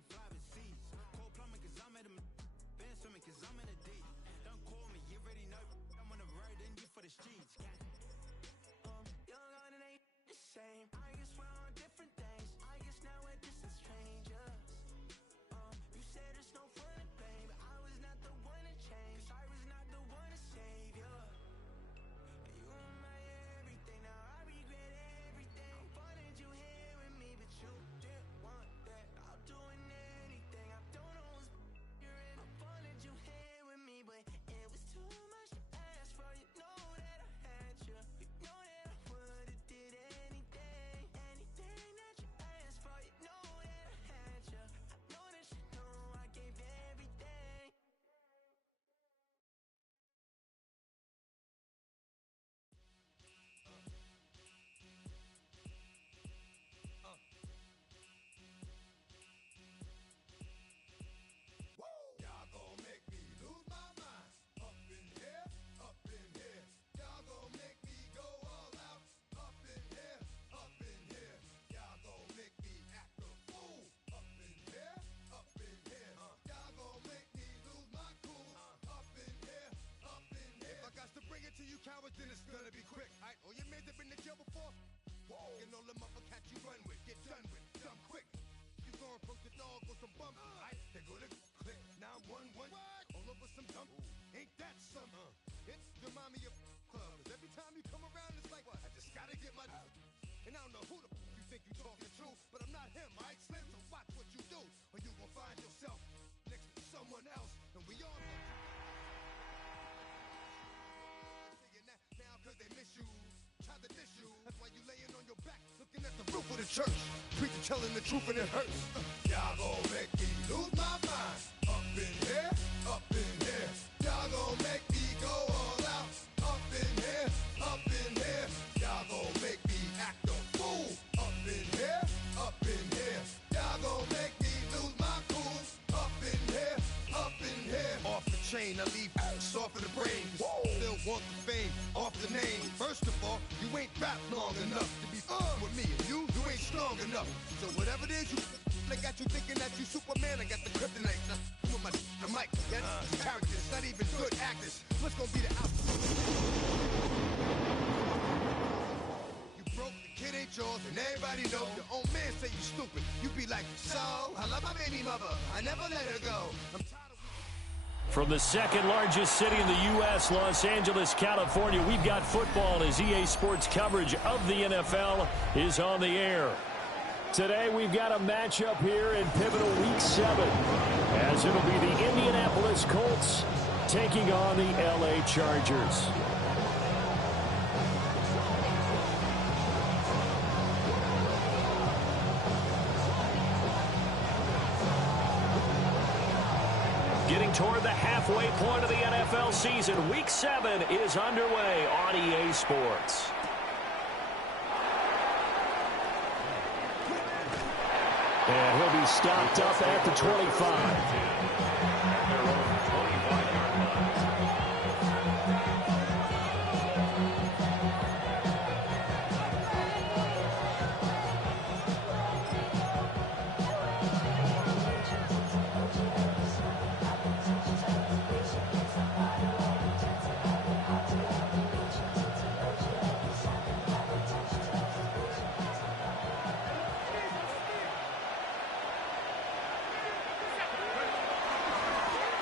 can fly with seas. Cold plumbing cause I'm at a been swimming cause I'm in a deep. Don't call me, you already know. I'm on the road and you for the streets. Young on and ain't the same. I guess we're on different things. I guess now we're distant strangers. You said it's no fun to blame, but I was not the one to change. I was not the one to save you. You were my everything, now I regret everything. I wanted you here with me, but you didn't want that. I'll do anything, I don't know what's you're in. I wanted you here with me, but it was too much to ask for. You know that I had you. You know that I would've did anything, anything that you asked for. You know that I had you. I know that you know I gave everything. Y'all gon' make me lose my mind. Up in here, up in here. Y'all gon' make me go all out. Up in here, up in here. Y'all gon' make me act a fool. Up in here, up in here. Y'all gon' make me lose my cool. Up in here, up in here. If I got to bring it to you cowards, then it's gonna be quick. Alright, all your men that been in jail before? Whoa. And all the motherfuckers you run with, get done with, dumb quick. You gon' approach the dog with some bump. Alright, they go to click 911. All over some dump. Ain't that something? It's remind me of club. 'Cause every time you come around, it's like, what? I just gotta get my. And I don't know who the you think you talking to, but I'm not him, alright, Slim? So watch what you do, or you gon' find yourself next to someone else, and we all know you. Saying that now 'cause they miss you. Try to diss you. That's why you laying on your back, looking at the roof of the church. Preacher telling the truth and it hurts. Y'all gon' make me lose my mind. Up in here, up in here. Y'all gon' make me go all out. Up in here, up in here. Y'all gon' make me act a fool. Up in here, up in here. Y'all gon' make me lose my cool. Up in here, up in here. Off the chain, I leave soft in the brain. Still want the fame, off the name. First of all, you ain't rap long enough to be with me. And you ain't strong enough. So whatever it is you they got you thinking that you Superman, I got the kryptonite. Now, with my the mic, that's characters, not even good actors. What's gonna be the outcome? You broke, the kid ain't yours, and everybody know. Your own man say you stupid. You be like, so, I love my baby mother, I never let her go. I'm tired of From the second largest city in the U.S., Los Angeles, California, we've got football as EA Sports coverage of the NFL is on the air. Today, we've got a matchup here in pivotal Week 7, as it'll be the Indianapolis Colts taking on the L.A. Chargers. Getting toward the halfway point of the NFL season, Week 7 is underway on EA Sports. And he'll be stopped up at the 25.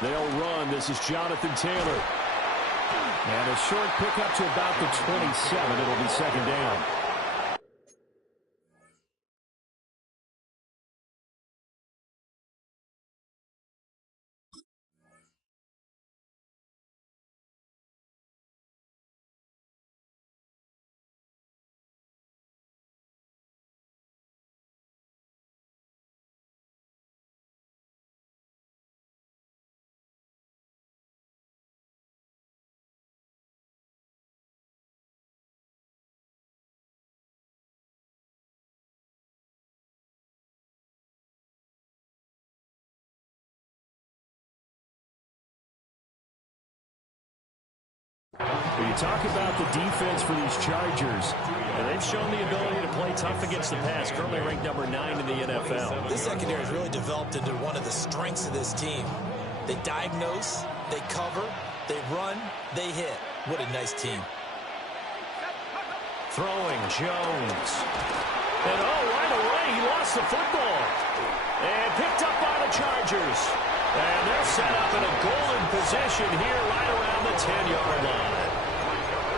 They'll run. This is Jonathan Taylor. And a short pickup to about the 27. It'll be second down. Well, you talk about the defense for these Chargers, and they've shown the ability to play tough against the pass, currently ranked number 9 in the NFL. This secondary has really developed into one of the strengths of this team. They diagnose, they cover, they run, they hit. What a nice team. Throwing, Jones. And right away, he lost the football. And picked up by the Chargers. And they're set up in a golden position here right around the 10-yard line.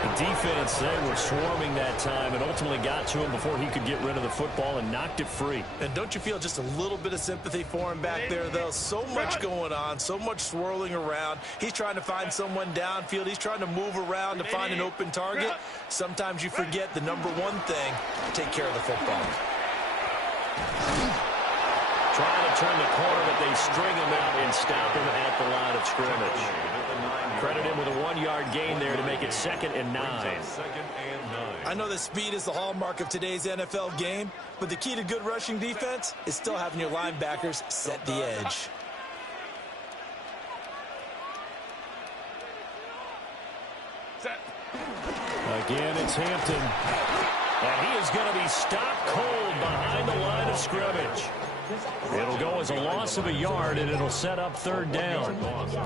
The defense, they were swarming that time and ultimately got to him before he could get rid of the football and knocked it free. And don't you feel just a little bit of sympathy for him back there, though? So much going on, so much swirling around. He's trying to find someone downfield. He's trying to move around to find an open target. Sometimes you forget the number one thing, take care of the football. Trying to turn the corner, but they string him out and stop him at the line of scrimmage. Credit him with a 1-yard gain there to make it 2nd and 9. I know that speed is the hallmark of today's NFL game, but the key to good rushing defense is still having your linebackers set the edge. Again, it's Hampton. And he is going to be stopped cold behind the line of scrimmage. It'll go as a loss of a yard, and it'll set up 3rd down.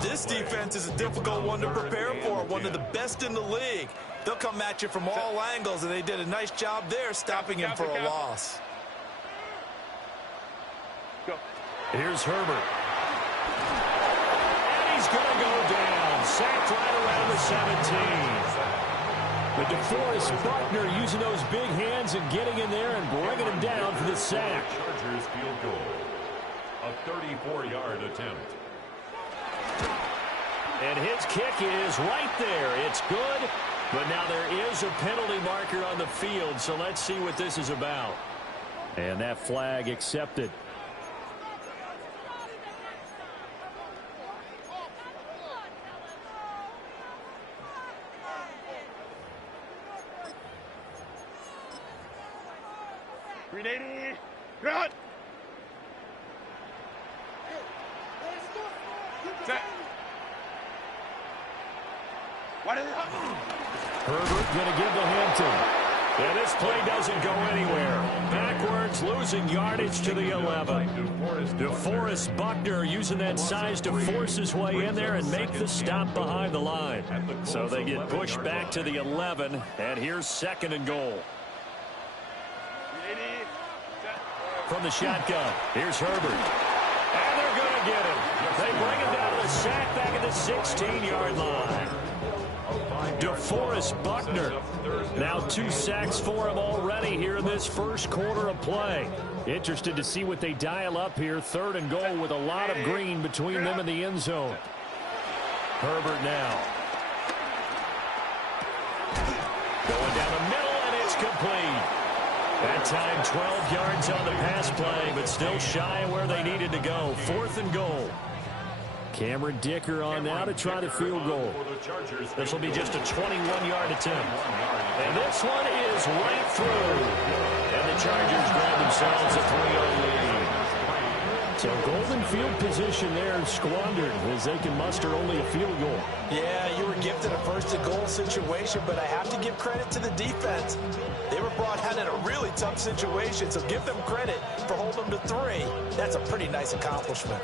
This defense is a difficult one to prepare for, one of the best in the league. They'll come at you from all angles, and they did a nice job there stopping him for a loss. Here's Herbert. And he's going to go down. Sacked right around the 17. But DeForest Buckner using those big hands and getting in there and bringing him down for the sack. Chargers field goal. A 34-yard attempt. And his kick is right there. It's good, but now there is a penalty marker on the field, so let's see what this is about. And that flag accepted. Run! Herbert going to give to Hampton. And this play doesn't go anywhere. Backwards, losing yardage to the 11. DeForest Buckner using that size to force his way in there and make the stop behind the line. So they get pushed back to the 11, and here's 2nd and goal. From the shotgun, here's Herbert. And they're going to get him. They bring him down to the sack back at the 16-yard line. DeForest Buckner. Now 2 sacks for him already here in this first quarter of play. Interested to see what they dial up here. 3rd and goal with a lot of green between them and the end zone. Herbert now. Going down the middle, and it's complete. That time 12 yards on the pass play, but still shy of where they needed to go. 4th and goal. Cameron Dicker on now to try the field goal. This will be just a 21-yard attempt. And this one is right through. And the Chargers grab themselves a 3-0 lead. So golden field position there squandered as they can muster only a field goal. Yeah, you were gifted a 1st and goal situation, but I have to give credit to the defense. They were brought out in a really tough situation, so give them credit for holding them to 3. That's a pretty nice accomplishment.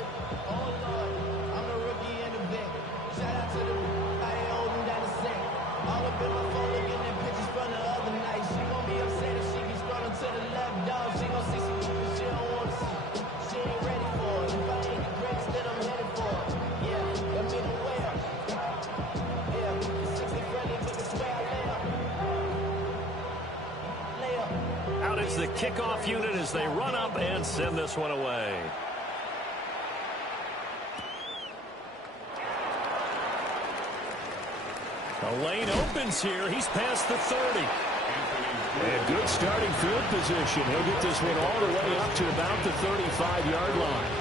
Out is the kickoff unit as they run up and send this one away. The lane opens here. He's past the 30. And good starting field position. He'll get this one all the way up to about the 35-yard line.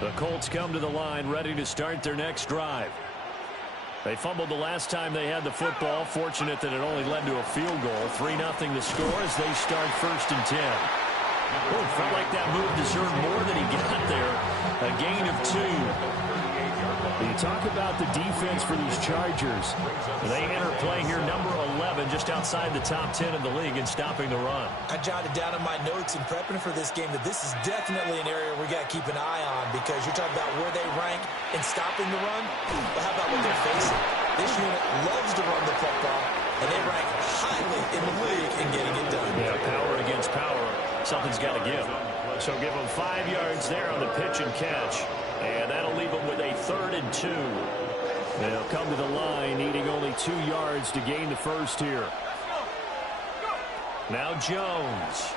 The Colts come to the line ready to start their next drive. They fumbled the last time they had the football. Fortunate that it only led to a field goal. 3-0 the score as they start 1st and 10. Oh, felt like that move deserved more than he got there. A gain of 2. You talk about the defense for these Chargers. They enter play here number 11, just outside the top 10 in the league in stopping the run. I jotted down in my notes in prepping for this game that this is definitely an area we got to keep an eye on, because you're talking about where they rank in stopping the run. But how about what they're facing? This unit loves to run the football, and they rank highly in the league in getting it done. Yeah, power against power. Something's got to give. So give them 5 yards there on the pitch and catch. And that'll leave them with a 3rd and 2. They'll come to the line, needing only 2 yards to gain the first here. Now Jones.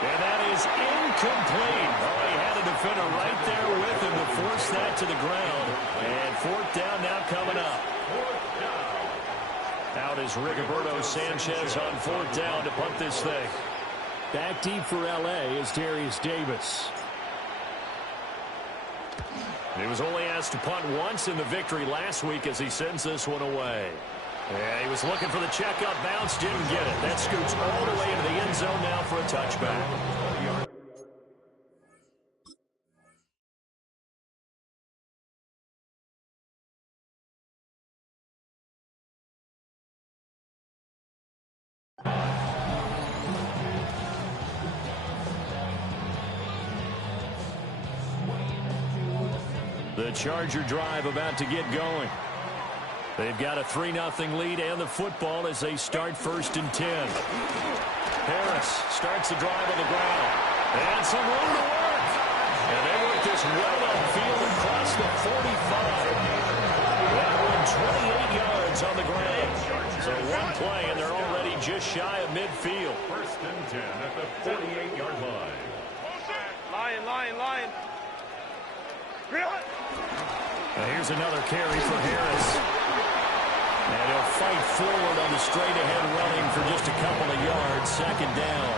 And that is incomplete. Oh, he had a defender right there with him to force that to the ground. And 4th down now coming up. Out is Rigoberto Sanchez on 4th down to punt this thing. Back deep for L.A. is Darius Davis. He was only asked to punt once in the victory last week as he sends this one away. And he was looking for the checkup bounce, didn't get it. That scoots all the way into the end zone now for a touchback. The Charger drive about to get going. They've got a 3-0 lead and the football as they start 1st and 10. Harris starts the drive on the ground. And some room to work. And they work this well upfield across the 45. That one 28 yards on the ground. So one play and they're already just shy of midfield. 1st and 10 at the 48-yard line. Lion. Now here's another carry for Harris. And he'll fight forward on the straight-ahead running for just a couple of yards. 2nd down.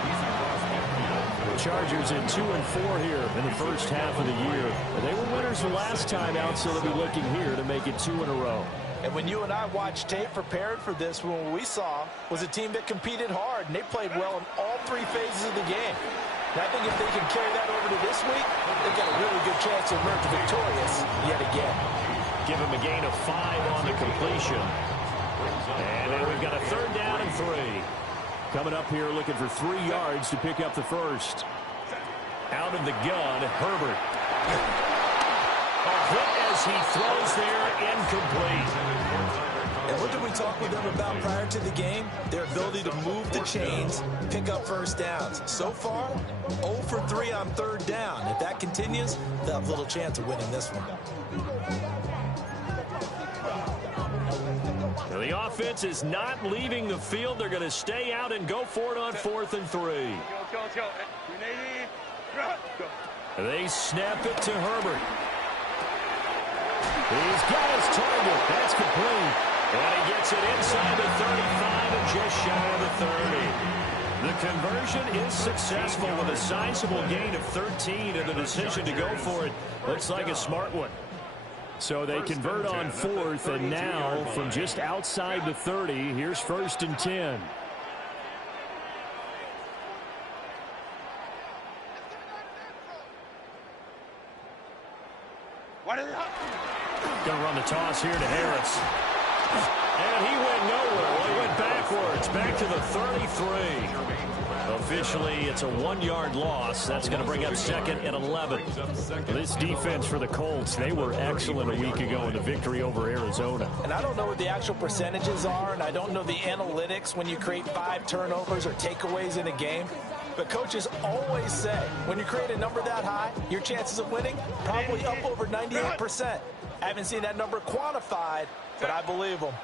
The Chargers in 2-4 here in the first half of the year. They were winners the last time out, so they'll be looking here to make it 2 in a row. And when you and I watched tape prepared for this, what we saw was a team that competed hard, and they played well in all 3 phases of the game. And I think if they can carry that over to this week, they've got a really good chance to emerge victorious yet again. Give him a gain of 5 on the completion. And then we've got a 3rd down and 3. Coming up here looking for 3 yards to pick up the first. Out of the gun, Herbert. A hit as he throws there, incomplete. And what did we talk with them about prior to the game? Their ability to move the chains, pick up 1st downs. So far, 0 for 3 on 3rd down. If that continues, they'll have little chance of winning this one. Now the offense is not leaving the field. They're going to stay out and go for it on 4th and 3. They snap it to Herbert. He's got his target. That's complete. And he gets it inside the 35 and just shy of the 30. The conversion is successful with a sizable gain of 13, and the decision to go for it looks like a smart one. So they convert on 4th, and now from just outside the 30, here's 1st and 10. Going to run the toss here to Harris. And he went nowhere. Well, he went backwards, back to the 33. Officially, it's a 1-yard loss. That's going to bring up 2nd and 11. This defense for the Colts, they were excellent a week ago in the victory over Arizona. And I don't know what the actual percentages are, and I don't know the analytics when you create 5 turnovers or takeaways in a game. But coaches always say, when you create a number that high, your chances of winning probably up over 98%. I haven't seen that number quantified, but I believe them.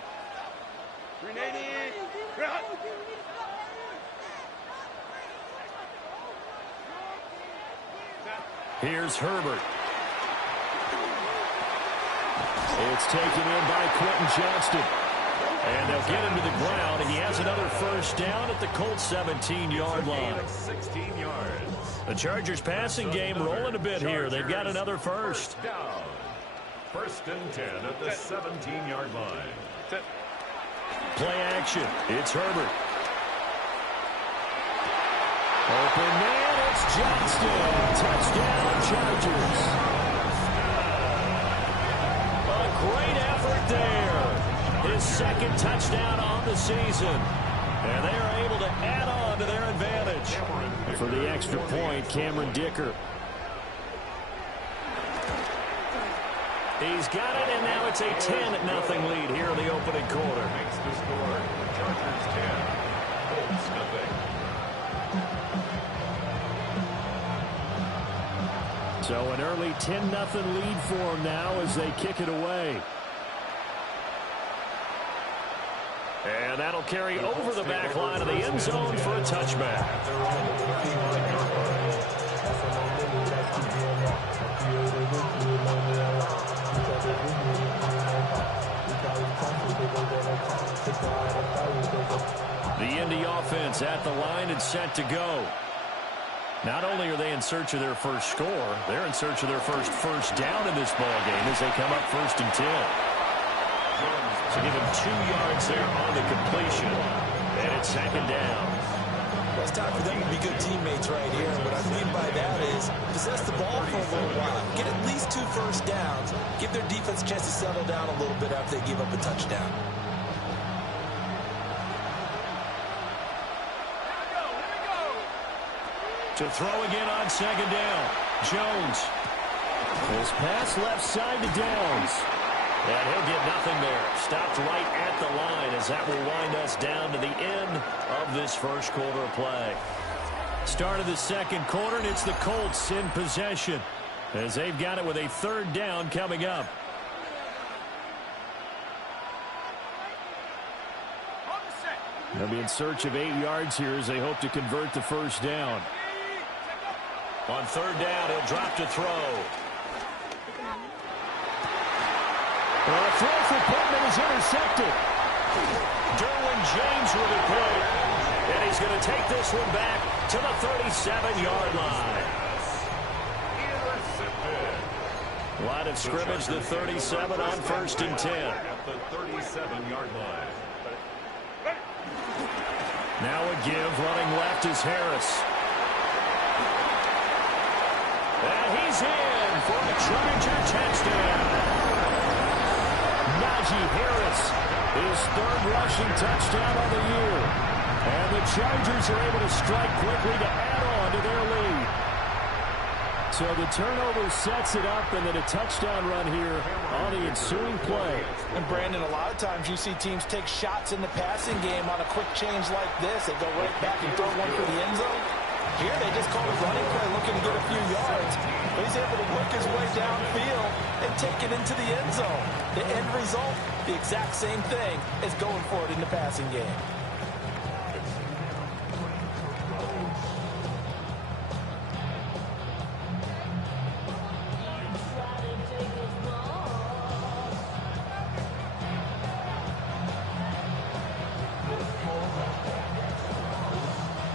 Here's Herbert. It's taken in by Quentin Johnston. And they'll get him to the ground. He has another 1st down at the Colts 17-yard line. 16 yards. The Chargers passing game rolling a bit here. They've got another 1st. Down. 1st and 10 at the 17-yard line. Play action. It's Herbert. Open man, it's Johnston. Touchdown, Chargers. A great effort there. His second touchdown on the season. And they are able to add on to their advantage. For the extra point, Cameron Dicker. He's got it, and now it's a 10-0 lead here in the opening quarter. Makes the score. Chargers 10, Colts nothing. So an early 10-0 lead for them now as they kick it away. And that'll carry over the back line of the end zone for a touchback. The Indy offense at the line and set to go. Not only are they in search of their first score, they're in search of their first down in this ball game as they come up 1st and 10. So give him 2 yards there on the completion. And it's 2nd down. Well, it's time for them to be good teammates right here. What I mean by that is possess the ball for a little while. Get at least 2 first downs. Give their defense a chance to settle down a little bit after they give up a touchdown. To throw again on 2nd down. Jones. His pass left side to Downs. And he'll get nothing there. Stopped right at the line as that will wind us down to the end of this first quarter of play. Start of the second quarter, and it's the Colts in possession as they've got it with a 3rd down coming up. They'll be in search of 8 yards here as they hope to convert the first down. On 3rd down, he'll drop to throw. A throw for Pittman is intercepted. Derwin James with a pick. And he's going to take this one back to the 37-yard line. Line of scrimmage, the 37 on 1st and 10. At the 37-yard line. Now a give, running left is Harris. And he's in for a Charger touchdown. Najee Harris, his 3rd rushing touchdown of the year. And the Chargers are able to strike quickly to add on to their lead. So the turnover sets it up, and then a touchdown run here on the ensuing play. And Brandon, a lot of times you see teams take shots in the passing game on a quick change like this. They go right back and throw one for the end zone. Here they just call a running play looking to get a few yards. But he's able to work his way downfield and take it into the end zone. The end result, the exact same thing as going for it in the passing game.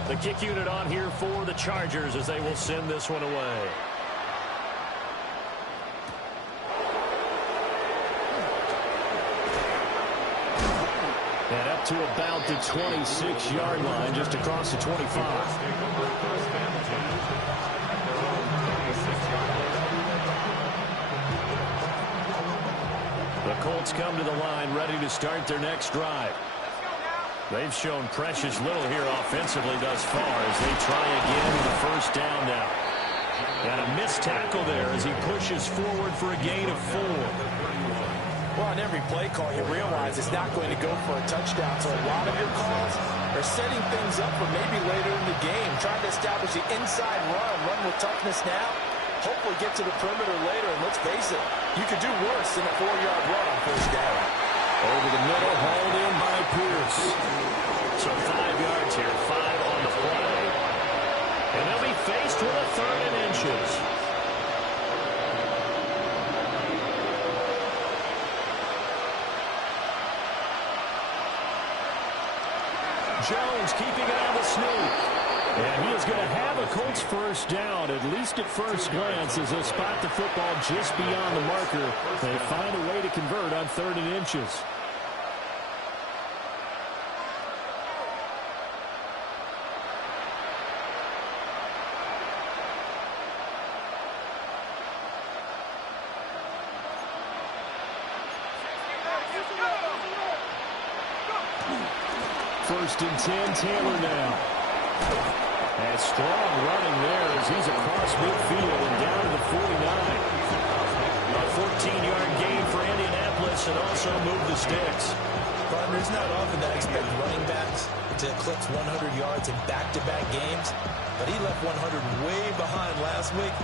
The kick unit on here for the Chargers as they will send this one away. And up to about the 26-yard line, just across the 25. The Colts come to the line, ready to start their next drive. They've shown precious little here offensively thus far as they try again with a first down now. And a missed tackle there as he pushes forward for a gain of 4. Well, on every play call, you realize it's not going to go for a touchdown. So a lot of your calls are setting things up for maybe later in the game, trying to establish the inside run with toughness now. Hopefully get to the perimeter later, and let's face it, you could do worse than a 4-yard run on first down. Over the middle, hauled in by Pierce. So 5 yards here, 5 on the play. And they'll be faced with a 3rd and inches. Jones keeping it on the sneak. And he is going to have a Colts first down, at least at first glance, as they spot the football just beyond the marker. They find a way to convert on 3rd and inches. First and 10, Taylor now. And strong running there as he's across midfield and down to the 49. A 14-yard gain for Indianapolis and also move the sticks. Partner, it's not often that I expect running backs to eclipse 100 yards in back-to-back games, but he left 100 way behind last week.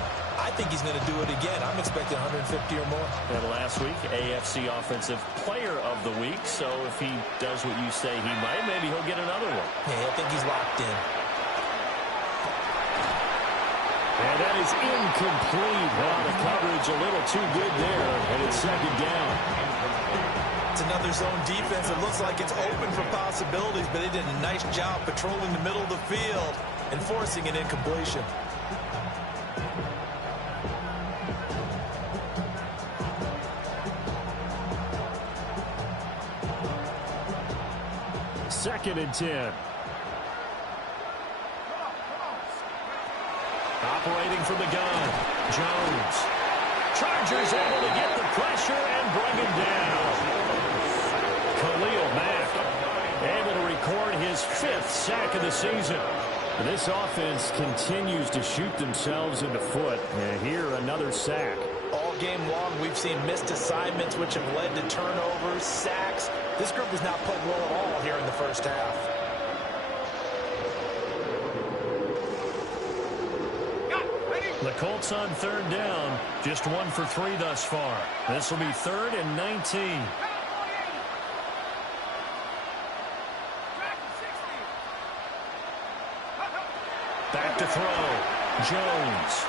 I think he's going to do it again. I'm expecting 150 or more. And last week, AFC Offensive Player of the Week. So if he does what you say he might, maybe he'll get another one. Yeah, I think he's locked in. And that is incomplete. Well, the coverage a little too good there, and it's second down. It's another zone defense. It looks like it's open for possibilities, but they did a nice job patrolling the middle of the field and forcing an incompletion. Second and 10. Operating from the gun, Jones. Chargers able to get the pressure and bring him down. Khalil Mack able to record his 5th sack of the season. And this offense continues to shoot themselves in the foot. And here, another sack. All game long, we've seen missed assignments, which have led to turnovers, sacks. This group has not played well at all here in the first half. The Colts on third down, just 1 for 3 thus far. This will be 3rd and 19. Back to throw. Jones.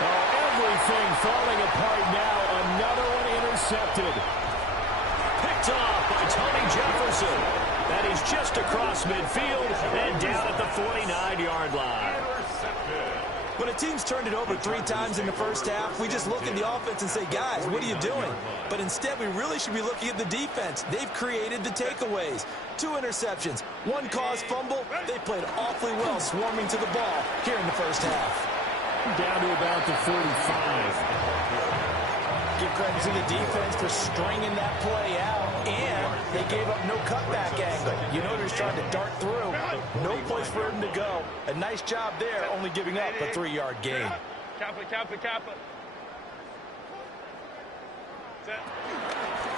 Oh, everything falling apart now. Another one intercepted. Picked off by Tony Jefferson. That is just across midfield and down at the 49-yard line. When a team's turned it over 3 times in the first half, we just look at the offense and say, guys, what are you doing? But instead, we really should be looking at the defense. They've created the takeaways. 2 interceptions, 1 caused fumble. They played awfully well swarming to the ball here in the first half. Down to about the 45. Give credit to the defense for stringing that play out, and they gave up no cutback angle. You know they're trying to dart through. No place for him to go. A nice job there, only giving up a 3-yard gain. Kappa.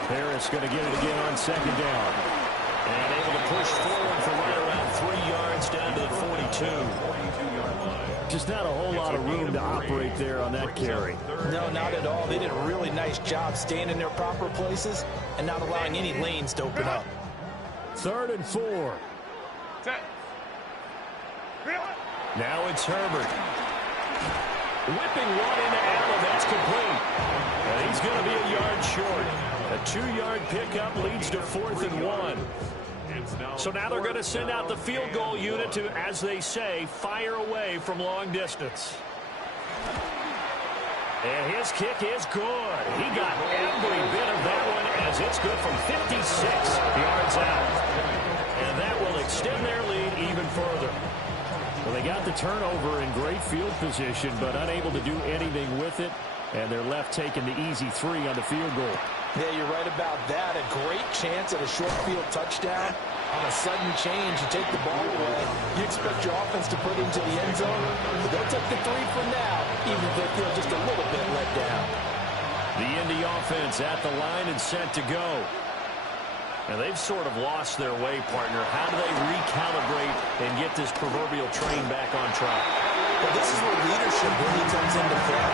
Harris going to get it again on second down. And able to push forward for right around 3 yards down to the 42. Just not a whole lot of room to operate there on that carry. No, not at all. They did a really nice job staying in their proper places and not allowing any lanes to open up. 3rd and 4. Now it's Herbert. Whipping one into Allen. That's complete. And he's going to be a yard short. A 2-yard pickup leads to 4th and 1. So now they're going to send out the field goal unit to, as they say, fire away from long distance. And his kick is good. He got every bit of that one as it's good from 56 yards out. And that will extend their lead even further. Well, they got the turnover in great field position, but unable to do anything with it. And they're left taking the easy 3 on the field goal. Yeah, you're right about that. A great chance at a short field touchdown. On a sudden change, you take the ball away. You expect your offense to put it into the end zone. But they'll take the 3 for now, even if they feel just a little bit let down. The Indy offense at the line and set to go. And they've sort of lost their way, partner. How do they recalibrate and get this proverbial train back on track? Well, this is where leadership really comes into play.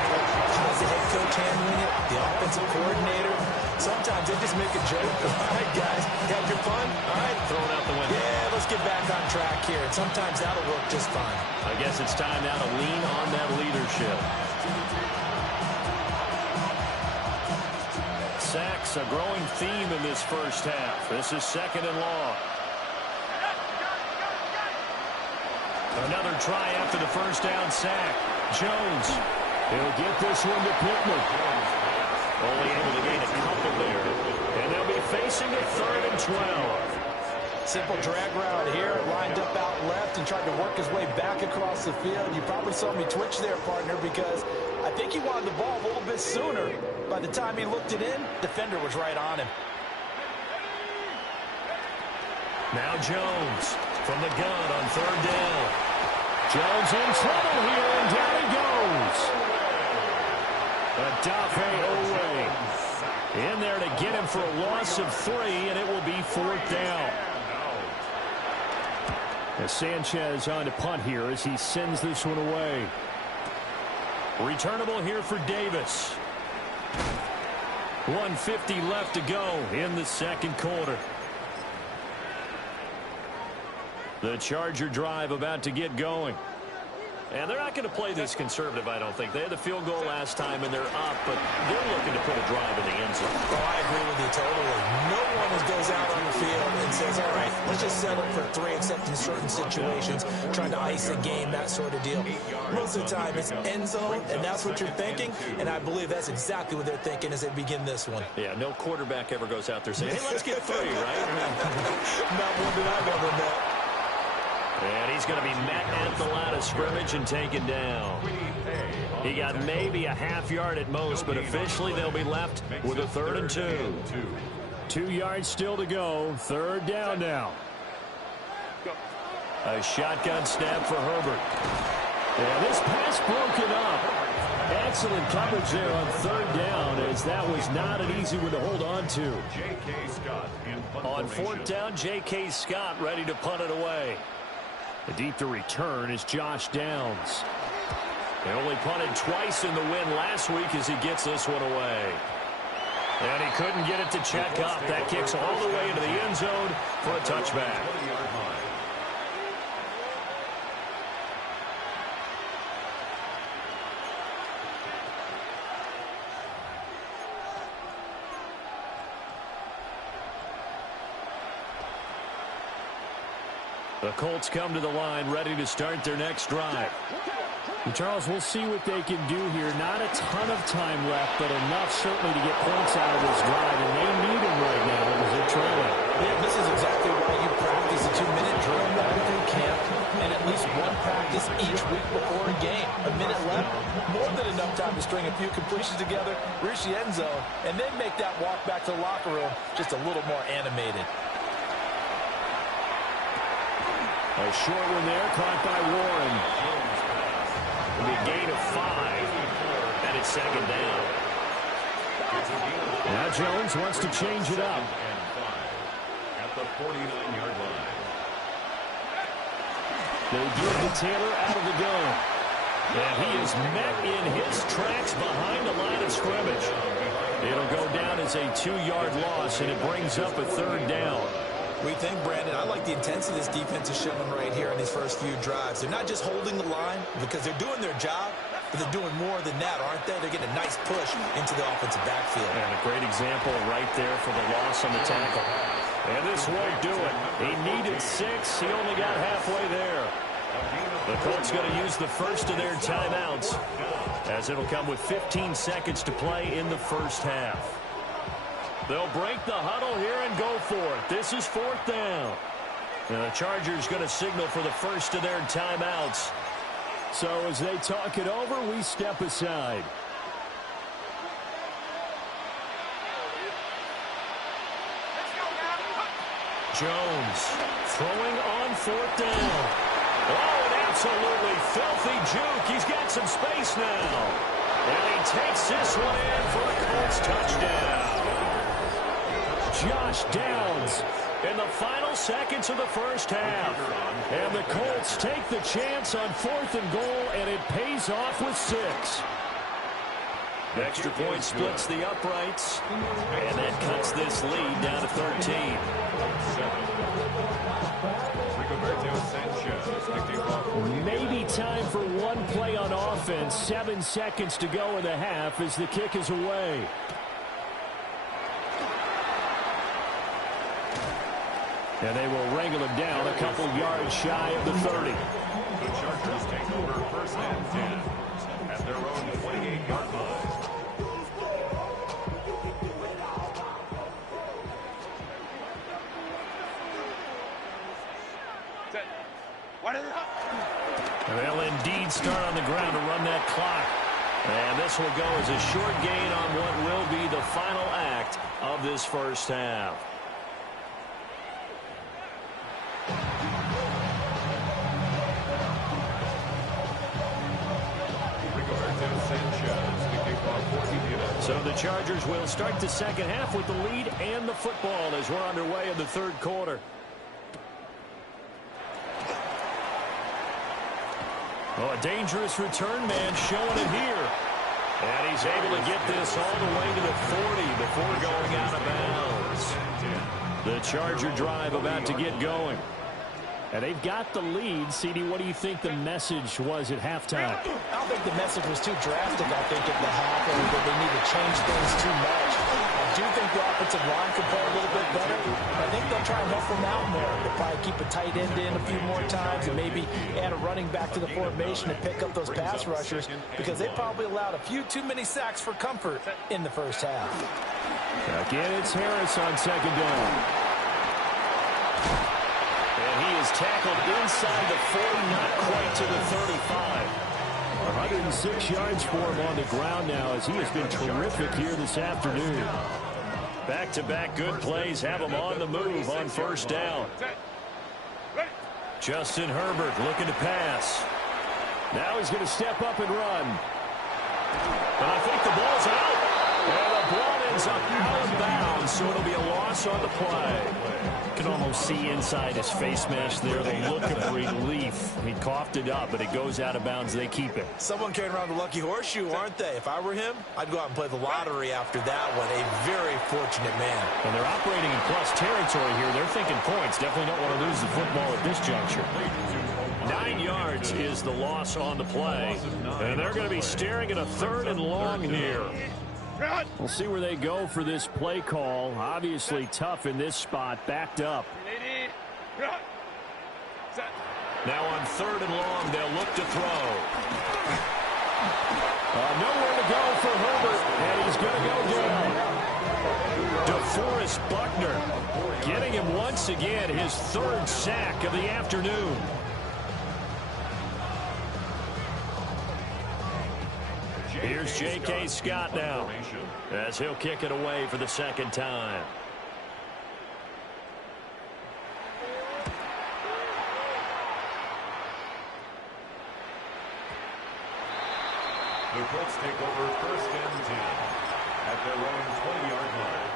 How's the head coach handling it? The offensive coordinator? Sometimes they just make a joke. All right, guys, had your fun? All right, throw it out the window. Yeah, let's get back on track here. And sometimes that'll work just fine. I guess it's time now to lean on that leadership. Sacks, a growing theme in this first half. This is 2nd and long. Another try after the first down sack. Jones. He'll get this one to Pittman. Only able to gain a couple there. And they'll be facing a 3rd and 12. Simple drag route here. Lined up out left and tried to work his way back across the field. You probably saw me twitch there, partner, because I think he wanted the ball a little bit sooner. By the time he looked it in, defender was right on him. Now Jones from the gun on third down. Jones in trouble here, and down he goes. Adafe Owe in there to get him for a loss of 3, and it will be fourth down. As Sanchez on to punt here as he sends this one away. Returnable here for Davis. 1:50 left to go in the second quarter. The Charger drive about to get going. And they're not going to play this conservative, I don't think. They had the field goal last time, and they're up, but they're looking to put a drive in the end zone. Oh, I agree with you totally. No one goes out on the field and says, all right, let's just settle for 3, except in certain situations, trying to ice a game, that sort of deal. Most of the time, it's end zone, and that's what you're thinking, and I believe that's exactly what they're thinking as they begin this one. Yeah, no quarterback ever goes out there saying, hey, let's get 3, right? Not one that I've ever met. And he's going to be met at the line of scrimmage and taken down. He got maybe a half yard at most, but officially they'll be left with a 3rd and 2. 2 yards still to go. 3rd down now. A shotgun snap for Herbert. And this pass broken up. Excellent coverage there on 3rd down, as that was not an easy one to hold on to. On 4th down, J.K. Scott ready to punt it away. Deep to return is Josh Downs. They only punted twice in the win last week as he gets this one away. And he couldn't get it to check up. That kicks all the way into the end zone for a touchback. The Colts come to the line ready to start their next drive. And Charles, we'll see what they can do here. Not a ton of time left, but enough certainly to get points out of this drive, and they need them right now because they're trailing. Yeah, this is exactly why you practice a 2-minute drill through camp and at least one practice each week before a game. A minute left, more than enough time to string a few completions together, reach the end zone, and then make that walk back to the locker room just a little more animated. A short one there, caught by Warren. It'll be a gain of 5, and it's 2nd down. Now Jones wants to change it up. At the 49-yard line. They give to Taylor out of the gun. And he is met in his tracks behind the line of scrimmage. It'll go down as a 2-yard loss, and it brings up a 3rd down. We think, Brandon, I like the intensity this defense is showing right here in these first few drives. They're not just holding the line because they're doing their job, but they're doing more than that, aren't they? They're getting a nice push into the offensive backfield. And a great example right there for the loss on the tackle. And this won't do it. He needed 6. He only got halfway there. The Colts going to use the first of their timeouts, as it'll come with 15 seconds to play in the first half. They'll break the huddle here and go for it. This is 4th down. And the Chargers going to signal for the first of their timeouts. So as they talk it over, we step aside. Jones throwing on 4th down. Oh, an absolutely filthy juke. He's got some space now. And he takes this one in for a Colts touchdown. Josh Downs in the final seconds of the first half. And the Colts take the chance on 4th and goal, and it pays off with 6. Extra point splits the uprights, and that cuts this lead down to 13. Maybe time for one play on offense. 7 seconds to go in the half as the kick is away. And they will wrangle him down a couple yards shy of the 30. The Chargers take over 1st and 10 at their own 28-yard line. They'll indeed start on the ground to run that clock. And this will go as a short gain on what will be the final act of this first half. Chargers will start the second half with the lead and the football as we're underway in the third quarter. Oh, a dangerous return man showing it here. And he's able to get this all the way to the 40 before going out of bounds. The Charger drive about to get going. And they've got the lead. CD, what do you think the message was at halftime? I don't think the message was too drastic, I think, at the half, or that they need to change things too much. I do think the offensive line could play a little bit better. I think they'll try and help them out more. They'll probably keep a tight end in a few more times and maybe add a running back to the formation to pick up those pass rushers, because they probably allowed a few too many sacks for comfort in the first half. Again, it's Harris on second down. And he is tackled inside the 40, not quite to the 35. 106 yards for him on the ground now as he has been terrific here this afternoon. Back-to-back good plays have him on the move on first down. Justin Herbert looking to pass. Now he's going to step up and run. And I think the ball's out. And the ball ends up out of bounds, so it'll be a loss on the play. You can almost see inside his face mask there the look of relief. He coughed it up, but it goes out of bounds. They keep it. Someone carrying around the lucky horseshoe, aren't they? If I were him, I'd go out and play the lottery after that one. A very fortunate man. And they're operating in plus territory here. They're thinking points. Definitely don't want to lose the football at this juncture. 9 yards is the loss on the play. And they're going to be staring at a 3rd and long here. We'll see where they go for this play call. Obviously tough in this spot, backed up. Now on 3rd and long, they'll look to throw. Nowhere to go for Herbert, and he's going to go down. DeForest Buckner getting him once again, his 3rd sack of the afternoon. Here's J.K. Scott now as he'll kick it away for the 2nd time. The Colts take over 1st and 10 at their own 20-yard line.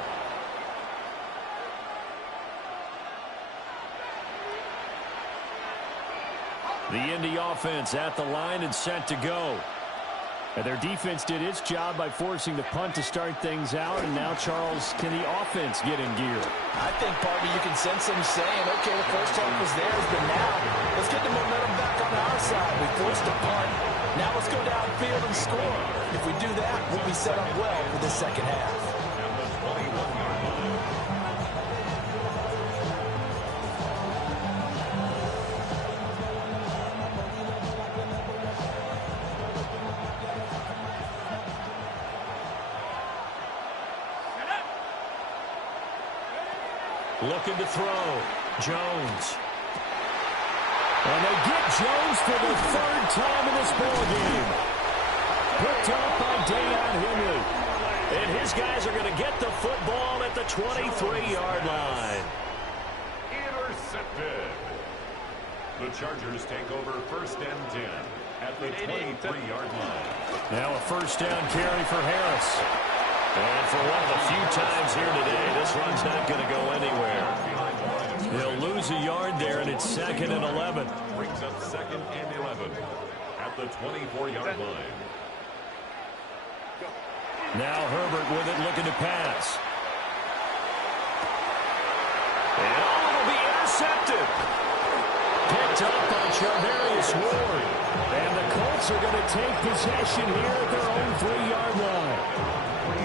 The Indy offense at the line and set to go. And their defense did its job by forcing the punt to start things out. And now, Charles, can the offense get in gear? I think, partly, you can sense them saying, okay, the first half was theirs, but now let's get the momentum back on our side. We forced a punt. Now let's go downfield and score. If we do that, we'll be set up well for the second half. And the 21-yard line. Looking to throw. Jones. And they get Jones for the 3rd time in this ballgame. Picked up by Deion Henry. And his guys are going to get the football at the 23-yard line. Intercepted. The Chargers take over 1st and 10 at the 23-yard line. Now a 1st down carry for Harris. And for one of the few times here today, this run's not going to go anywhere. He'll lose a yard there, and it's 2nd and 11. Brings up 2nd and 11 at the 24-yard line. Now Herbert with it, looking to pass. And it'll be intercepted. Picked up by Charvarius Ward. And the Colts are going to take possession here at their own 3-yard line.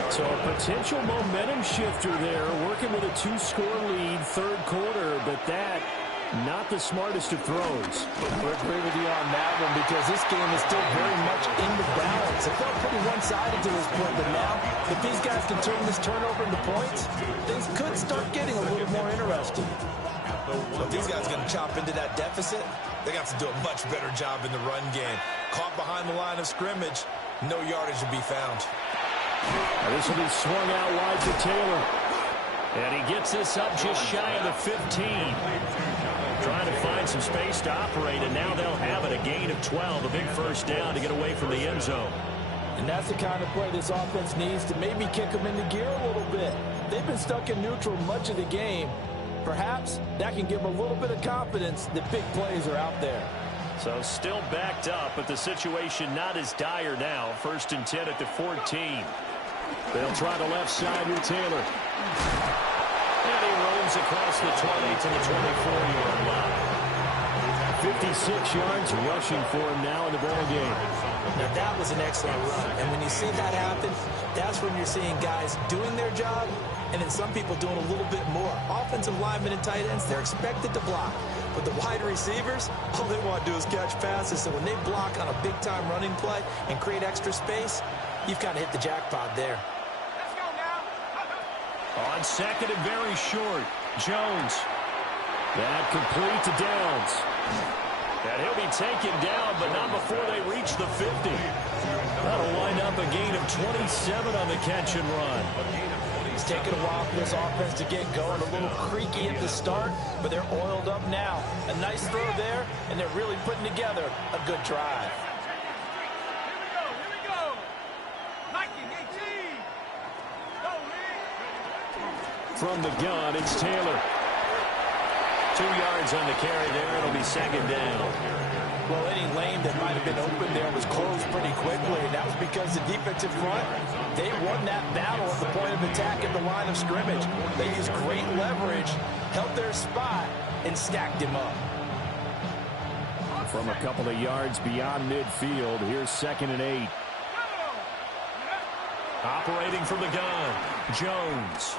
So a potential momentum shifter there, working with a 2-score lead, 3rd quarter, but that, not the smartest of throws. I agree with you on that one, because this game is still very much in the balance. It felt pretty one-sided to this point, but now, if these guys can turn this turnover into points, things could start getting a little more interesting. If these guys are going to chop into that deficit, they got to do a much better job in the run game. Caught behind the line of scrimmage, no yardage to be found. Now this will be swung out wide to Taylor. And he gets this up just shy of the 15. Trying to find some space to operate, and now they'll have it. A gain of 12, a big 1st down to get away from the end zone. And that's the kind of play this offense needs to maybe kick them into gear a little bit. They've been stuck in neutral much of the game. Perhaps that can give them a little bit of confidence that big plays are out there. So still backed up, but the situation not as dire now. 1st and 10 at the 14. They'll try the left side with Taylor. And he roams across the 20 to the 24-yard line. 56 yards rushing for him now in the ball game. Now that was an excellent run. And when you see that happen, that's when you're seeing guys doing their job and then some people doing a little bit more. Offensive linemen and tight ends, they're expected to block. But the wide receivers, all they want to do is catch passes. So when they block on a big-time running play and create extra space, you've kind of hit the jackpot there. On 2nd and very short, Jones. That complete to Downs. And he'll be taken down, but not before they reach the 50. That'll wind up a gain of 27 on the catch and run. It's taken a while for this offense to get going. A little creaky at the start, but they're oiled up now. A nice throw there, and they're really putting together a good drive. Here we go. Nike 18. From the gun, it's Taylor. 2 yards on the carry there. It'll be 2nd down. Well, any lane that might have been open there was closed pretty quickly, and that was because the defensive front, they won that battle at the point of attack at the line of scrimmage. They used great leverage, held their spot, and stacked him up. From a couple of yards beyond midfield, here's 2nd and 8. Operating from the gun, Jones.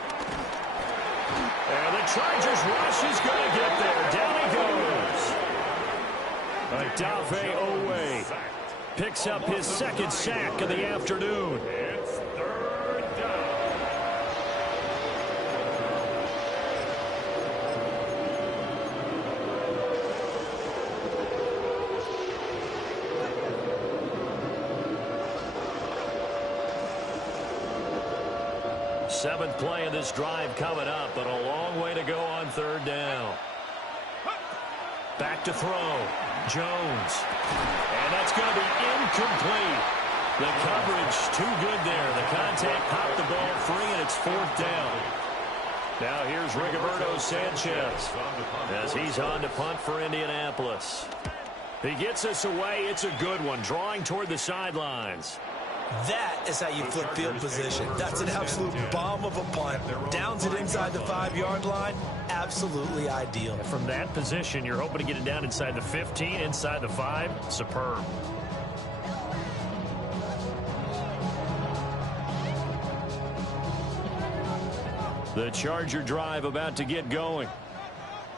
And the Chargers rush is going to get there. Down he goes. Dafe Owe picks up his 2nd sack of the afternoon. It's 3rd down. Seventh play of this drive coming up, but a long way to go on 3rd down. Back to throw. Jones. And that's going to be incomplete. The coverage too good there. The contact popped the ball free, and it's 4th down. Now here's Rigoberto Sanchez as he's on to punt for Indianapolis. He gets us away. It's a good one, drawing toward the sidelines. That is how you flip field position. That's an absolute bomb of a punt. Downs it inside the 5-yard line. Absolutely ideal. From that position, you're hoping to get it down inside the 15, inside the 5. Superb. The Charger drive about to get going.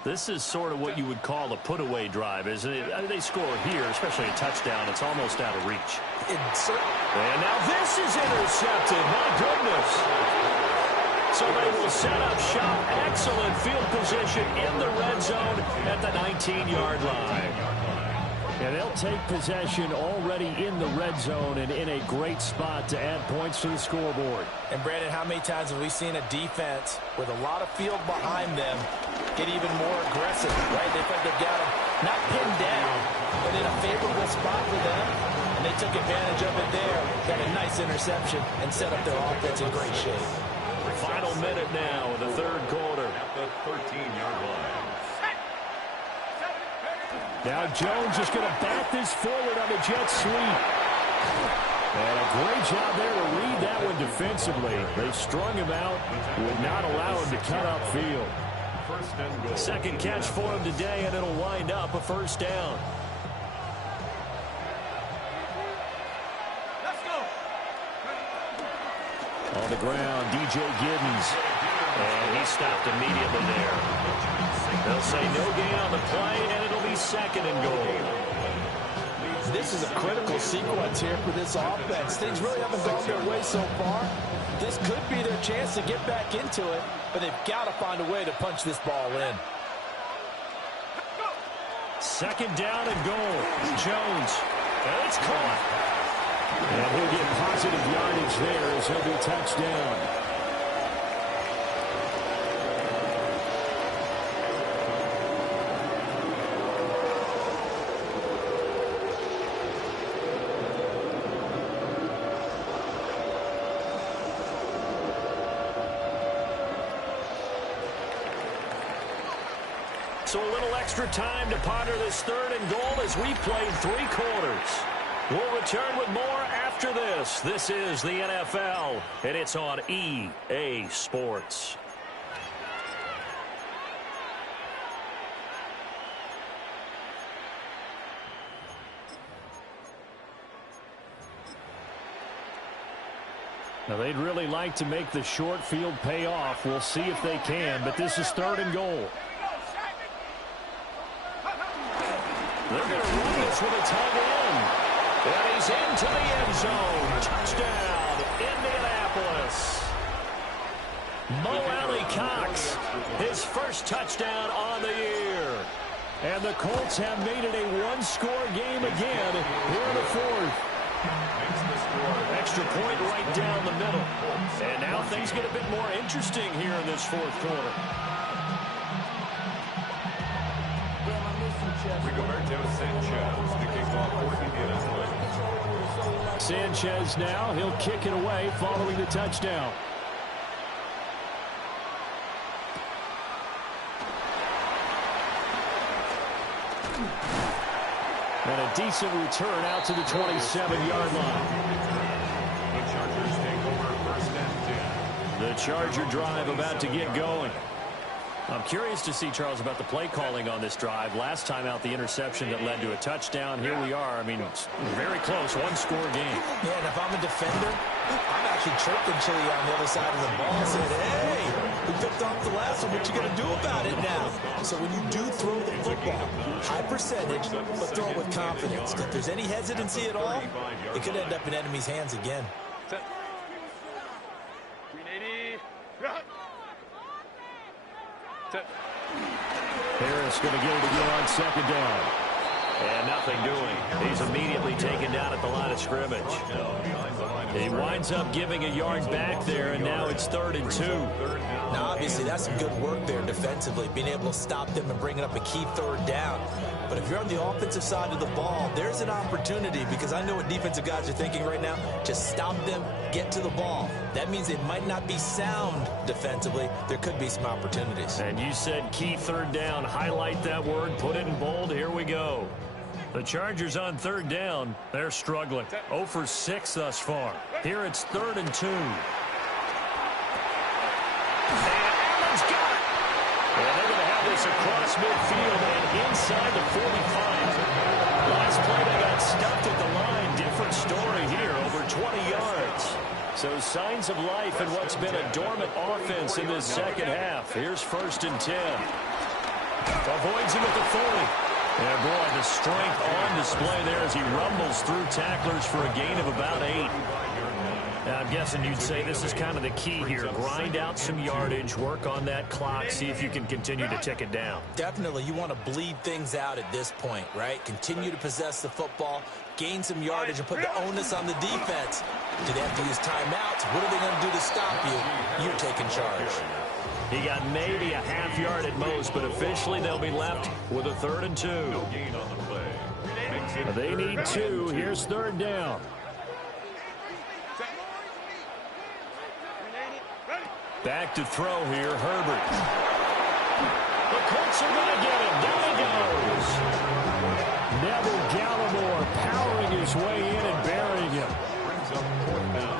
This is sort of what you would call a put-away drive, isn't it? They score here, especially a touchdown. It's almost out of reach. And now this is intercepted. My goodness. So they will set up shop. Excellent field position in the red zone at the 19-yard line. And they'll take possession already in the red zone and in a great spot to add points to the scoreboard. And, Brandon, how many times have we seen a defense with a lot of field behind them get even more aggressive, right? They think they've got them not pinned down, but in a favorable spot for them, and they took advantage of it there. Got a nice interception and set up their offense in great shape. Final minute now in the 3rd quarter. At the 13-yard line. Now Jones is going to bat this forward on the jet sweep. And a great job there to read that one defensively. They strung him out, would not allow him to cut upfield. 1st and goal. 2nd catch for him today, and it'll wind up a 1st down. Let's go. On the ground, DJ Giddens. And he stopped immediately there. They'll say no gain on the play, and it'll be 2nd and goal. This is a critical sequence here for this offense. Things really haven't gone their way so far. This could be their chance to get back into it, but they've got to find a way to punch this ball in. 2nd down and goal. Jones. And it's caught. And he'll get positive yardage there as he'll be touched down. So a little extra time to ponder this 3rd and goal as we played 3 quarters. We'll return with more after this. This is the NFL, and it's on EA Sports. Now, they'd really like to make the short field pay off. We'll see if they can, but this is 3rd and goal. They're going to run this with a tight end. And he's into the end zone. Touchdown, Indianapolis. Mo Alley-Cox, his first touchdown on the year. And the Colts have made it a 1-score game again here in the 4th. Extra point right down the middle. And now things get a bit more interesting here in this 4th quarter. Rigoberto Sanchez, the kickoff for Indianapolis. Sanchez now, he'll kick it away following the touchdown. And a decent return out to the 27-yard line. The Chargers take over 1st and 10. The Charger drive about to get going. I'm curious to see, Charles, about the play calling on this drive. Last time out, the interception that led to a touchdown. Here we are. I mean, it's very close, 1-score game. Yeah, and if I'm a defender, I'm actually chirping Chili on the other side of the ball and said, hey, we picked off the last one. What you going to do about it now? So when you do throw the football, high percentage, but throw it with confidence. If there's any hesitancy at all, it could end up in enemy's hands again. Harris going to get it again on 2nd down. And nothing doing. He's immediately taken down at the line of scrimmage. He winds up giving a yard back there, and now it's 3rd and 2. Now, obviously, that's some good work there defensively, being able to stop them and bringing up a key 3rd down. But if you're on the offensive side of the ball, there's an opportunity, because I know what defensive guys are thinking right now. Just stop them, get to the ball. That means it might not be sound defensively. There could be some opportunities. And you said key 3rd down. Highlight that word, put it in bold. Here we go. The Chargers on 3rd down. They're struggling. 0 for 6 thus far. Here it's 3rd and 2. And Allen's got it. And they're going to have this across midfield and inside the 45. Last play they got stuffed at the line. Different story here, over 20 yards. So signs of life in what's been a dormant offense in this 2nd half. Here's 1st and 10. Avoids him at the 40. Yeah, boy, the strength on display there as he rumbles through tacklers for a gain of about 8. Now, I'm guessing you'd say this is kind of the key here. Grind out some yardage, work on that clock, see if you can continue to tick it down. Definitely, you want to bleed things out at this point, right? Continue to possess the football, gain some yardage, and put the onus on the defense. Do they have to use timeouts? What are they going to do to stop you? You're taking charge. He got maybe a half yard at most, but officially they'll be left with a 3rd and 2. No gain on the play. They need 2. Here's 3rd down. Back to throw here, Herbert. The Colts are going to get him. Down he goes. Neville Gallimore powering his way in and burying him. Brings up 4th down.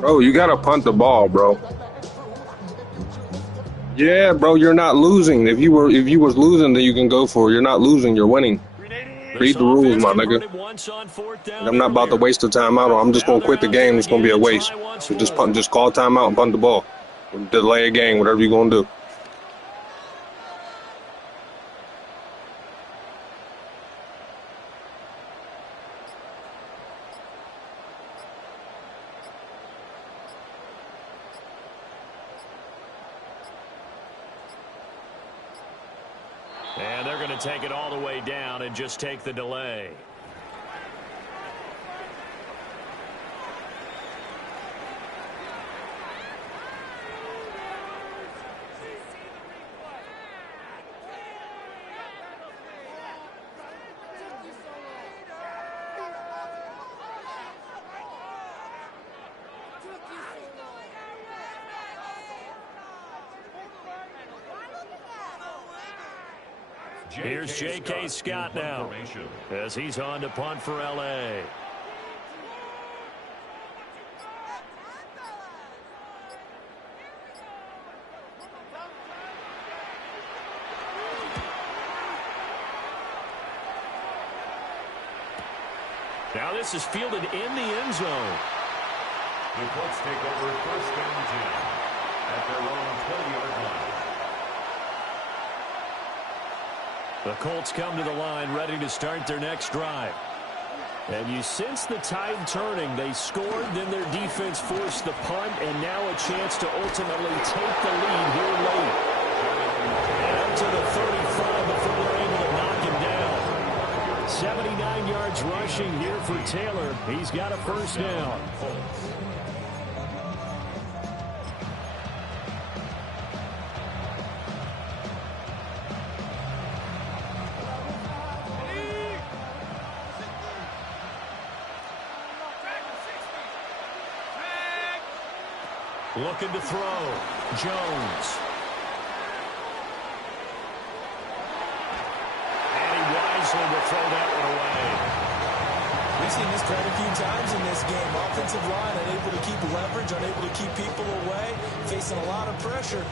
Bro, you gotta punt the ball, bro. Yeah, bro, you're not losing. If you was losing, then you can go for it. You're not losing, you're winning. Read the rules, my nigga. I'm not about to waste the timeout, or I'm just gonna quit the game. It's gonna be a waste. So just call timeout and punt the ball. Delay a game, whatever you're gonna do. And they're going to take it all the way down and just take the delay. Here's J.K. Scott now as he's on to punt for L.A. Now this is fielded in the end zone. The Colts take over first and 10 at their own 20-yard line. The Colts come to the line ready to start their next drive. And you sense the tide turning. They scored, then their defense forced the punt, and now a chance to ultimately take the lead here late. And up to the 35 before they're able to knock him down. 79 yards rushing here for Taylor. He's got a first down. Looking to throw. Jones. And he wisely will throw that one away. We've seen this quite a few times in this game. Offensive line unable to keep leverage, unable to keep people away, facing a lot of pressure.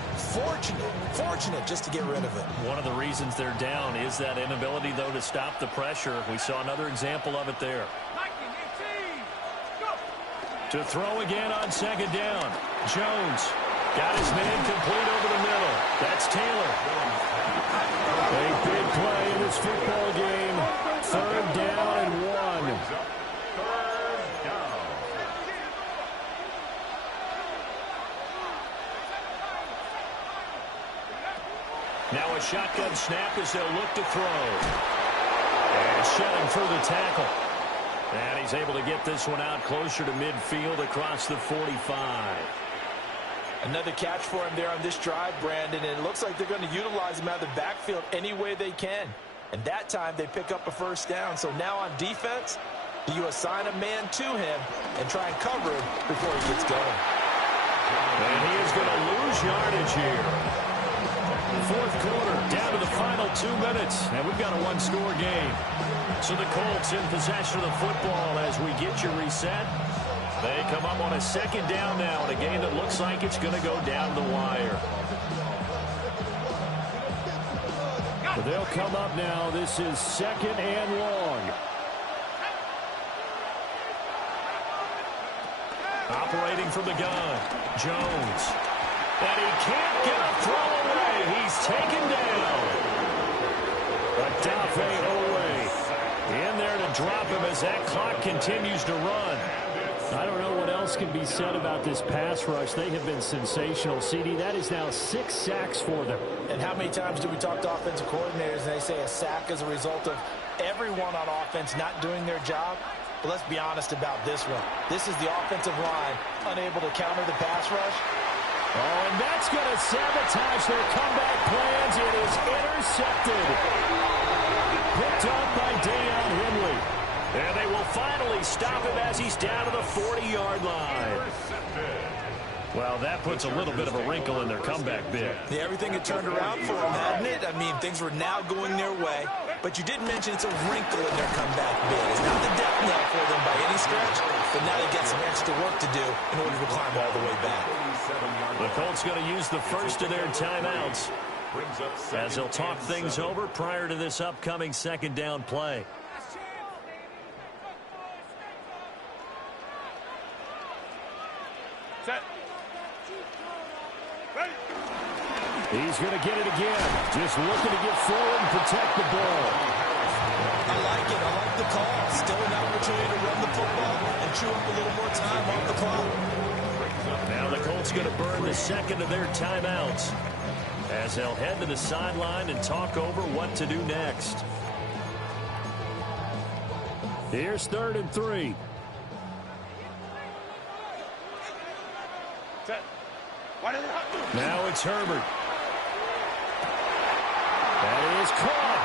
Fortunate just to get rid of it. One of the reasons they're down is that inability, though, to stop the pressure. We saw another example of it there. To throw again on second down. Jones got his man complete over the middle. That's Taylor. A big play in this football game. Third down and 1. Now a shotgun snap as they'll look to throw. And shedding for the tackle. And he's able to get this one out closer to midfield across the 45. Another catch for him there on this drive, Brandon, and it looks like they're going to utilize him out of the backfield any way they can. And that time they pick up a first down. So now on defense, you assign a man to him and try and cover him before he gets going. And he is going to lose yardage here. Fourth quarter, down to the final 2 minutes, and we've got a one-score game. So the Colts in possession of the football as we get you reset. They come up on a second down now in a game that looks like it's going to go down the wire. But they'll come up now. This is second and long. Operating from the gun, Jones. And he can't get a throw away. He's taken down. Adafe Owe in there to drop him as that clock continues to run. I don't know what else can be said about this pass rush. They have been sensational. CD, that is now 6 sacks for them. And how many times do we talk to offensive coordinators and they say a sack is a result of everyone on offense not doing their job? But let's be honest about this one. This is the offensive line unable to counter the pass rush. Oh, and that's going to sabotage their comeback plans. It is intercepted. Picked up by Deion Henley. And they will finally stop him as he's down to the 40-yard line. Well, that puts a little bit of a wrinkle in their comeback bid. Yeah, everything had turned around for them, hadn't it? I mean, things were now going their way. But you did mention it's a wrinkle in their comeback bid. It's not the death knell for them by any stretch, but now they get some extra work to do in order to climb all the way back. The Colts going to use the first of their timeouts as they'll talk things over prior to this upcoming second down play. Set. He's going to get it again. Just looking to get forward and protect the ball. I like it. I like the call. Still an opportunity to run the football and chew up a little more time off the clock. Now the Colts going to burn the second of their timeouts as they'll head to the sideline and talk over what to do next. Here's 3rd and 3. Set. Now it's Herbert. That is caught.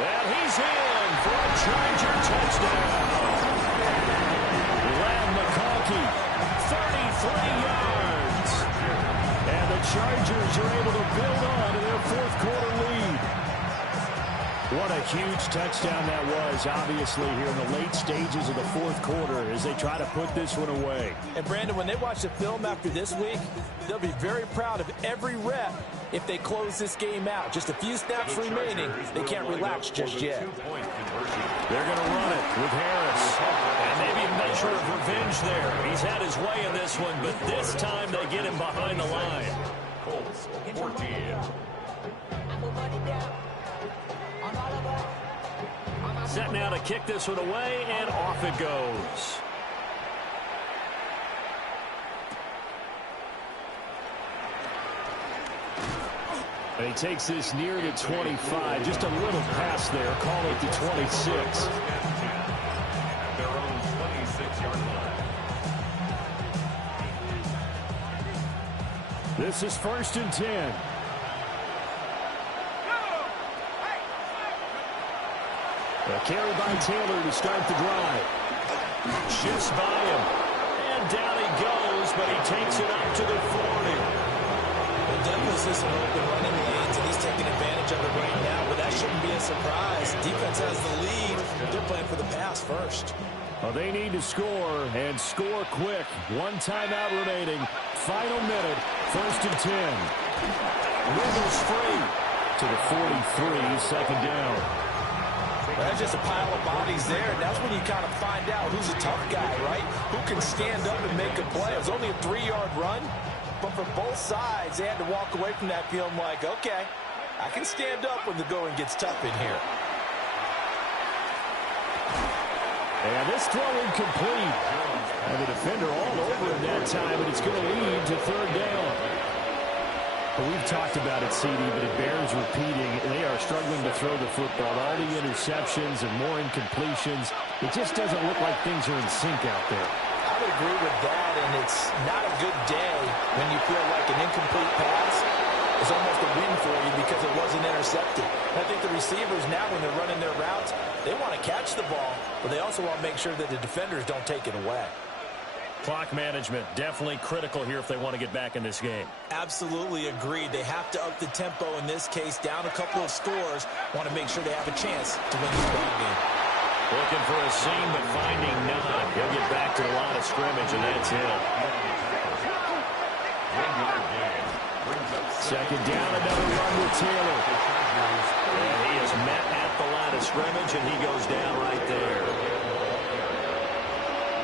And he's in for a Charger touchdown. Lamb McConkey, 33 yards. And the Chargers are able to build on to their fourth quarter lead. a huge touchdown that was, obviously, here in the late stages of the fourth quarter as they try to put this one away. And, Brandon, when they watch the film after this week, they'll be very proud of every rep if they close this game out. Just a few snaps remaining. They can't relax just yet. They're going to run it with Harris. And maybe a measure of revenge there. He's had his way in this one, but this time they get him behind the line. Colts 14. Set now to kick this one away, and off it goes. And he takes this near to 25. Just a little pass there. Call it the 26. At their own 26-yard line. This is 1st and 10. A carry by Taylor to start the drive. Shifts by him. And down he goes, but he takes it up to the 40. Well, Douglas is an open running lanes, and he's taking advantage of it right now, but that shouldn't be a surprise. Defense has the lead. They're playing for the pass first. Well, they need to score, and score quick. One timeout remaining. Final minute, 1st and 10. Wiggles free to the 43, second down. That's just a pile of bodies there, and that's when you kind of find out who's a tough guy, right? Who can stand up and make a play. It was only a 3-yard run, but for both sides, they had to walk away from that feeling like, okay, I can stand up when the going gets tough in here. And this throw incomplete. And the defender all over him that time, and it's going to lead to 3rd down. But we've talked about it, CD, but it bears repeating. They are struggling to throw the football. All the interceptions and more incompletions. It just doesn't look like things are in sync out there. I would agree with that, and it's not a good day when you feel like an incomplete pass is almost a win for you because it wasn't intercepted. And I think the receivers now, when they're running their routes, they want to catch the ball, but they also want to make sure that the defenders don't take it away. Clock management, definitely critical here if they want to get back in this game. Absolutely agreed. They have to up the tempo in this case, down a couple of scores, want to make sure they have a chance to win this ball game. Looking for a seam, but finding none. He'll get back to the line of scrimmage, and that's it. Second down, another run with Taylor. And he is met at the line of scrimmage, and he goes down right there.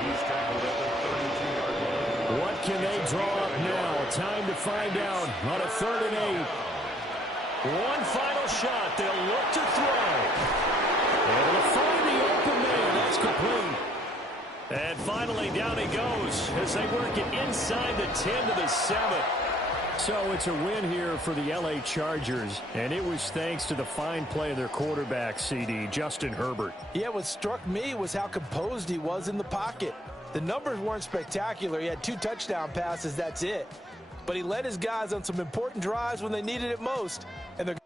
He's tackled at the 32-yard line. What can they draw up now? Time to find out on a 3rd and 8. One final shot. They'll look to throw. And they'll find the open man. That's complete. And finally, down he goes as they work it inside the 10 to the 7. So it's a win here for the L.A. Chargers, and it was thanks to the fine play of their quarterback, CD, Justin Herbert. Yeah, what struck me was how composed he was in the pocket. The numbers weren't spectacular. He had 2 touchdown passes, that's it. But he led his guys on some important drives when they needed it most. And they're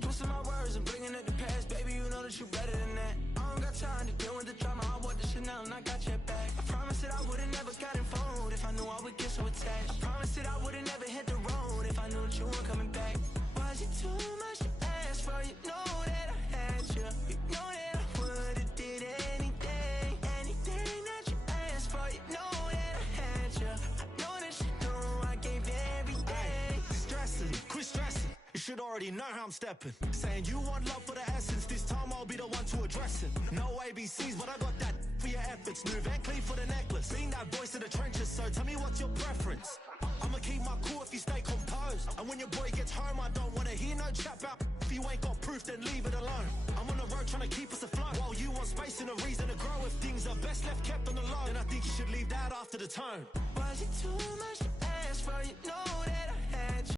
Twisting my words and bringing it to pass, baby, you know that you better than that. I don't got time to deal with the drama, I want the Chanel and I got your back. I promise that I would've never gotten phone if I knew I would get so attached. I promise that I would've never hit the road if I knew that you weren't coming back. Was it too much to ask for? You know that I had you. You know that I would've did anything that you asked for. You know that I had you. I know that you know I gave everything. Stressing, quit stressing. You should already know how I'm stepping. Saying you want love for the essence. This time I'll be the one to address it. No ABCs, but I got that for your efforts. New Van Cleef for the necklace. Being that voice in the trenches, so tell me what's your preference. I'ma keep my cool if you stay composed. And when your boy gets home, I don't wanna hear no chat about. If you ain't got proof, then leave it alone. I'm on the road trying to keep us afloat. While you want space and a reason to grow. If things are best left kept on the low, then I think you should leave that after the tone. Was it too much to ask for? You know that I